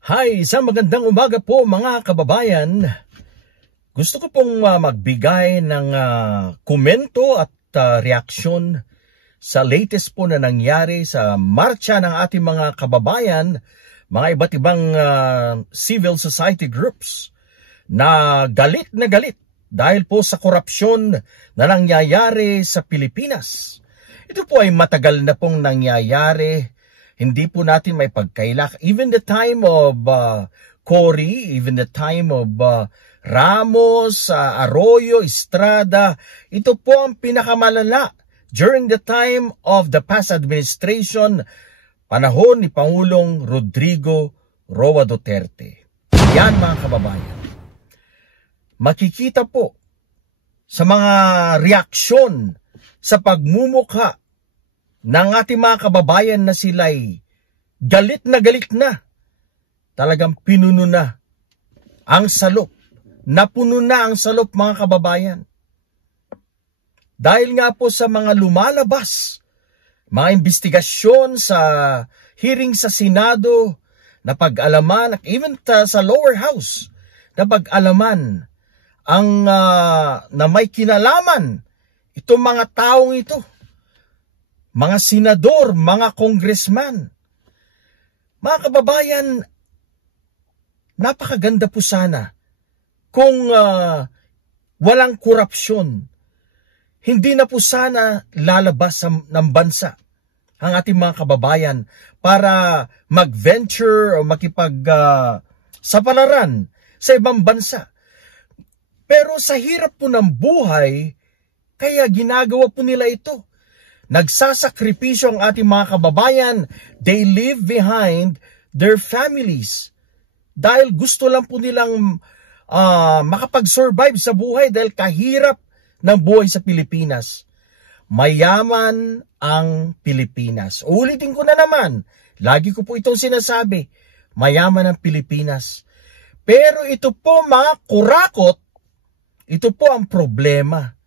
Hi, isang magandang umaga po mga kababayan. Gusto ko pong magbigay ng komento at reaksyon sa latest po na nangyari sa marcha ng ating mga kababayan, mga iba't ibang civil society groups na galit dahil po sa korupsyon na nangyayari sa Pilipinas. Ito po ay matagal na pong nangyayari. Hindi po natin may pagkailak. Even the time of Cory, even the time of Ramos, Arroyo, Estrada, ito po ang pinakamalala during the time of the past administration, panahon ni Pangulong Rodrigo Roa Duterte. Yan mga kababayan. Makikita po sa mga reaksyon sa pagmumukha ng ating mga kababayan na sila'y galit na. Talagang pinuno na ang salop. Napuno na ang salop mga kababayan. Dahil nga po sa mga lumalabas, mga investigasyon sa hearing sa Senado, na pag-alaman, even sa lower house, na pag-alaman ang na may kinalaman itong mga taong ito. Mga senador, mga congressman. Mga kababayan, napakaganda po sana kung walang korupsyon. Hindi na po sana lalabas ng bansa ang ating mga kababayan para mag-venture o sapalaran sa ibang bansa. Pero sa hirap po ng buhay, kaya ginagawa po nila ito. Nagsasakripisyo ang ating mga kababayan. They leave behind their families. Dahil gusto lang po nilang makapag-survive sa buhay dahil kahirap ng buhay sa Pilipinas. Mayaman ang Pilipinas. Ulitin ko na naman. Lagi ko po itong sinasabi. Mayaman ang Pilipinas. Pero ito po mga kurakot, ito po ang problema.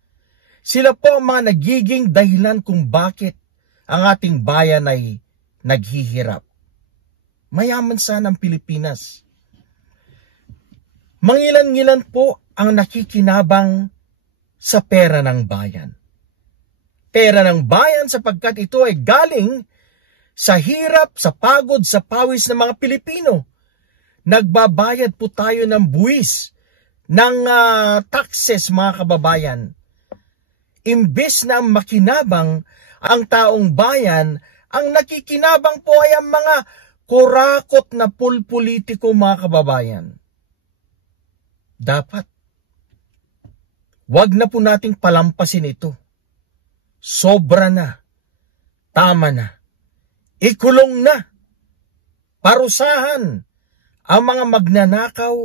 Sila po ang mga nagiging dahilan kung bakit ang ating bayan ay naghihirap. Mayaman sana ang Pilipinas. Mangilan-ngilan po ang nakikinabang sa pera ng bayan. Pera ng bayan sapagkat ito ay galing sa hirap, sa pagod, sa pawis ng mga Pilipino. Nagbabayad po tayo ng buwis, ng taxes mga kababayan. Imbes na makinabang ang taong bayan, ang nakikinabang po ay ang mga kurakot na pulpolitiko mga kababayan. Dapat, wag na po nating palampasin ito. Sobra na. Tama na. Ikulong na. Parusahan ang mga magnanakaw,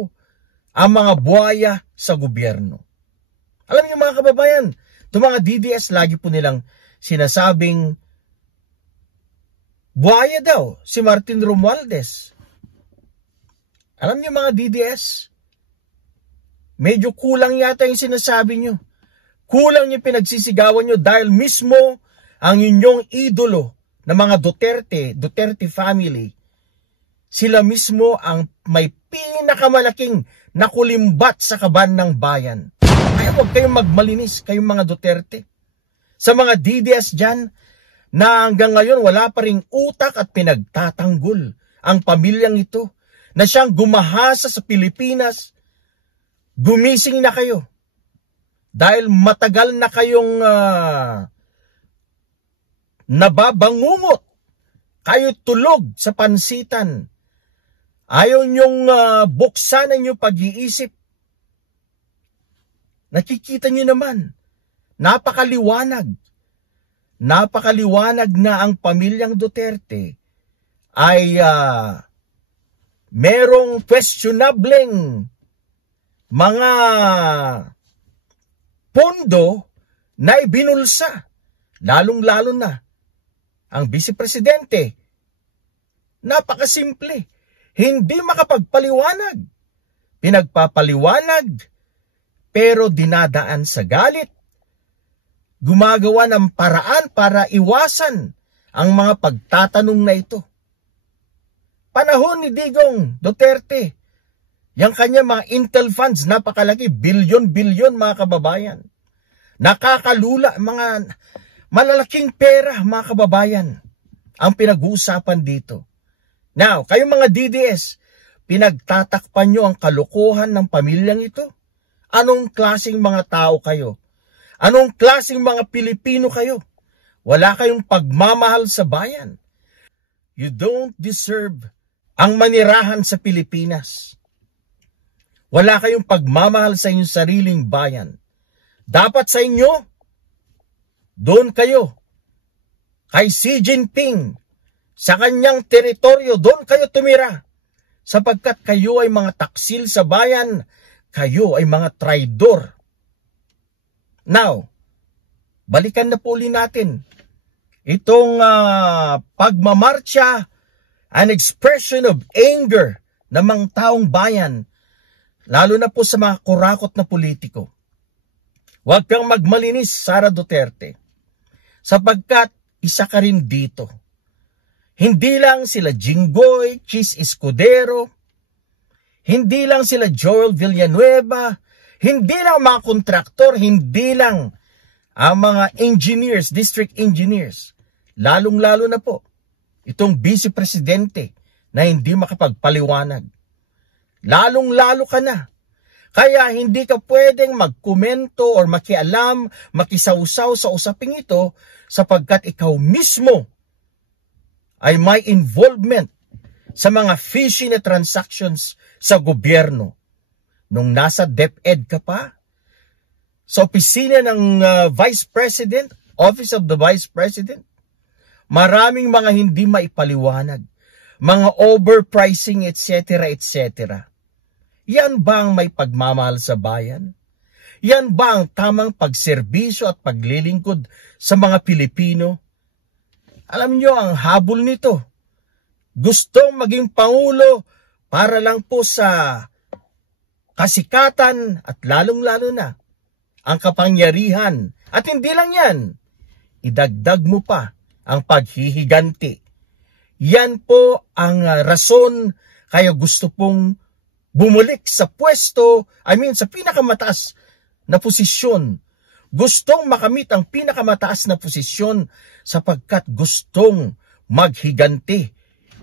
ang mga buhaya sa gobyerno. Alam niyo mga kababayan, itong mga DDS, lagi po nilang sinasabing buhaya daw si Martin Romualdez. Alam niyo mga DDS, medyo kulang yata yung sinasabi niyo. Kulang yung pinagsisigawan niyo dahil mismo ang inyong idolo na mga Duterte family, sila mismo ang may pinakamalaking nakulimbat sa kaban ng bayan. Kaya huwag kayong magmalinis, kayong mga Duterte. Sa mga DDS dyan, na hanggang ngayon wala pa ring utak at pinagtatanggol ang pamilyang ito, na siyang gumahasa sa Pilipinas, gumising na kayo. Dahil matagal na kayong nababangungot, kayo tulog sa pansitan. Ayaw niyong buksan ang inyong pag-iisip. Nakikita niyo naman, napakaliwanag na ang pamilyang Duterte ay merong questionableng mga pondo na ibinulsa, lalong-lalo na ang Vice Presidente. Napakasimple, hindi makapagpaliwanag. Pinagpapaliwanag, pero dinadaan sa galit. Gumagawa ng paraan para iwasan ang mga pagtatanong na ito. Panahon ni Digong Duterte, yung kanya mga Intel funds, napakalaki, bilyon-bilyon mga kababayan. Nakakalula, mga malalaking pera mga kababayan ang pinag-uusapan dito. Now, kayong mga DDS, pinagtatakpan nyo ang kalokohan ng pamilyang ito? Anong klaseng mga tao kayo? Anong klaseng mga Pilipino kayo? Wala kayong pagmamahal sa bayan. You don't deserve ang manirahan sa Pilipinas. Wala kayong pagmamahal sa inyong sariling bayan. Dapat sa inyo, doon kayo. Kay Xi Jinping, sa kanyang teritoryo, doon kayo tumira. Sapagkat kayo ay mga taksil sa bayan, kayo ay mga traidor. Now, balikan na po ulit natin. Itong pagmamarcha, an expression of anger ng mga taong bayan, lalo na po sa mga kurakot na politiko. Huwag kang magmalinis, Sara Duterte, sapagkat isa ka rin dito. Hindi lang sila Jinggoy, Chis Escudero, hindi lang sila Joel Villanueva, hindi lang mga kontraktor, hindi lang ang mga engineers, district engineers, lalong-lalo na po itong vice presidente na hindi makapagpaliwanag. Lalong-lalo ka na. Kaya hindi ka pwedeng magkomento or makialam, makisawsaw sa usaping ito sapagkat ikaw mismo ay may involvement sa mga fishy na transactions sa gobyerno. Nung nasa DepEd ka pa, sa opisina ng Vice President, Office of the Vice President, maraming mga hindi maipaliwanag, mga overpricing, etc., etc. Yan ba ang may pagmamahal sa bayan? Yan ba ang tamang pagserbisyo at paglilingkod sa mga Pilipino? Alam niyo ang habol nito. Gustong maging pangulo para lang po sa kasikatan at lalong-lalo na ang kapangyarihan. At hindi lang yan, idagdag mo pa ang paghihiganti. Yan po ang rason kaya gusto pong bumalik sa pwesto, sa pinakamataas na posisyon. Gustong makamit ang pinakamataas na posisyon sapagkat gustong maghiganti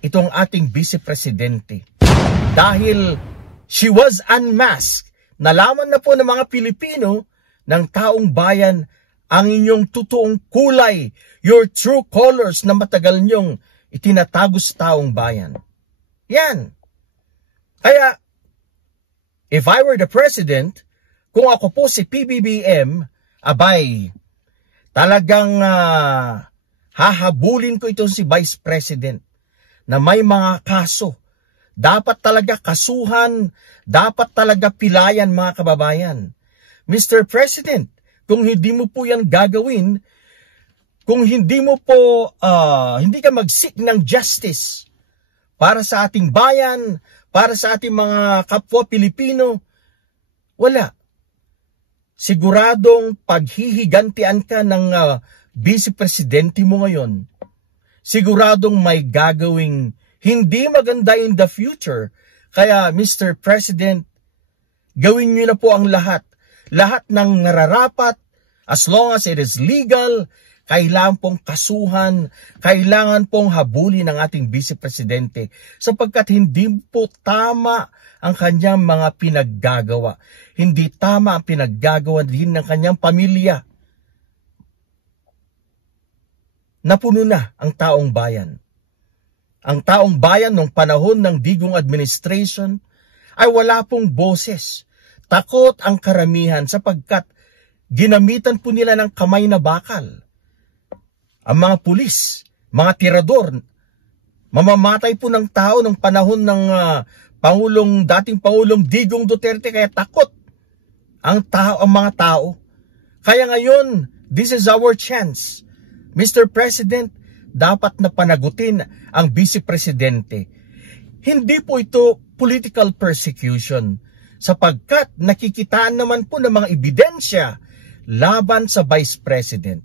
itong ating vice presidente. Dahil she was unmasked, nalaman na po ng mga Pilipino, ng taong bayan, ang inyong totoong kulay, your true colors na matagal niyong itinatago sa taong bayan. Yan. Kaya, if I were the president, kung ako po si PBBM, abay, talagang hahabulin ko itong si Vice President na may mga kaso. Dapat talaga kasuhan, dapat talaga pilayan mga kababayan. Mr. President, kung hindi mo po yan gagawin, kung hindi mo po, hindi ka mag-seek ng justice para sa ating bayan, para sa ating mga kapwa Pilipino, wala. Siguradong paghihigantian ka ng vice presidente mo ngayon. Siguradong may gagawing hindi maganda in the future. Kaya Mr. President, gawin niyo na po ang lahat. Lahat ng nararapat, as long as it is legal, kailangan pong kasuhan, kailangan pong habulin ng ating vice presidente sapagkat hindi po tama ang kanyang mga pinaggagawa. Hindi tama ang pinaggagawa din ng kanyang pamilya. Napuno na ang taong bayan. Ang taong bayan nung panahon ng Digong administration ay wala pong boses. Takot ang karamihan sapagkat ginamitan po nila ng kamay na bakal. Ang mga pulis, mga tirador, mamamatay po ng tao ng panahon ng dating Pangulong Digong Duterte kaya takot ang mga tao. Kaya ngayon, this is our chance. Mr. President, dapat na panagutin ang Vice Presidente. Hindi po ito political persecution sapagkat nakikitaan naman po ng mga ebidensya laban sa Vice President.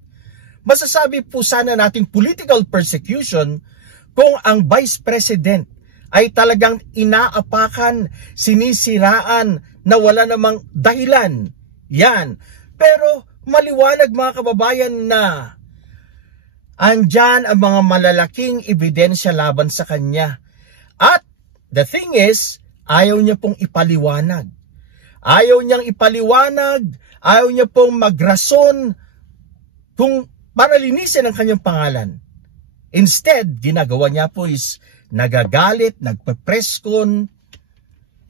Masasabi po sana nating political persecution kung ang Vice President ay talagang inaapakan, sinisiraan na wala namang dahilan. Yan. Pero maliwanag mga kababayan na andyan ang mga malalaking ebidensya laban sa kanya. At the thing is, ayaw niya pong ipaliwanag. Ayaw niyang ipaliwanag, ayaw niya pong magrason kung para linisin ang kanyang pangalan. Instead, ginagawa niya po is nagagalit, nagpe-preskon,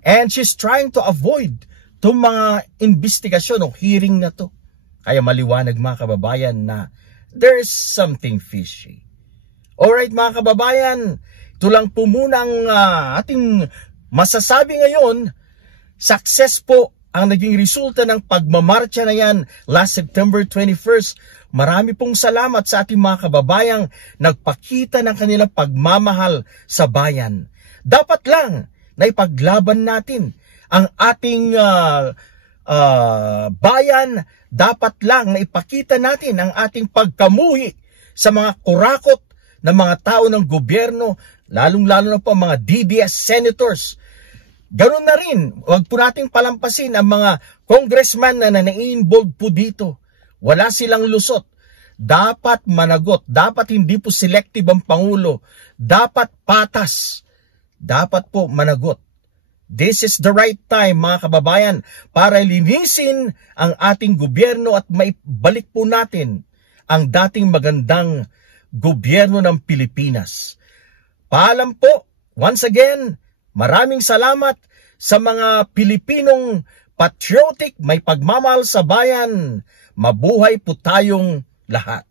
and she's trying to avoid itong mga investigasyon o hearing na to. Kaya maliwanag mga kababayan na there is something fishy. Alright mga kababayan, ito lang po muna ang ating masasabi ngayon. Success po ang naging resulta ng pagmamarcha na yan last September 21st. Marami pong salamat sa ating mga kababayang nagpakita ng kanilang pagmamahal sa bayan. Dapat lang na ipaglaban natin ang ating bayan. Dapat lang na ipakita natin ang ating pagkamuhi sa mga kurakot ng mga tao ng gobyerno, lalong-lalo na po ang mga DDS senators. Ganun na rin, huwag po nating palampasin ang mga congressman na nai-involve po dito. Wala silang lusot. Dapat managot. Dapat hindi po selective ang Pangulo. Dapat patas. Dapat po managot. This is the right time mga kababayan para linisin ang ating gobyerno at maibalik po natin ang dating magandang gobyerno ng Pilipinas. Paalam po, once again, maraming salamat sa mga Pilipinong patriotic, may pagmamahal sa bayan. Mabuhay po tayong lahat.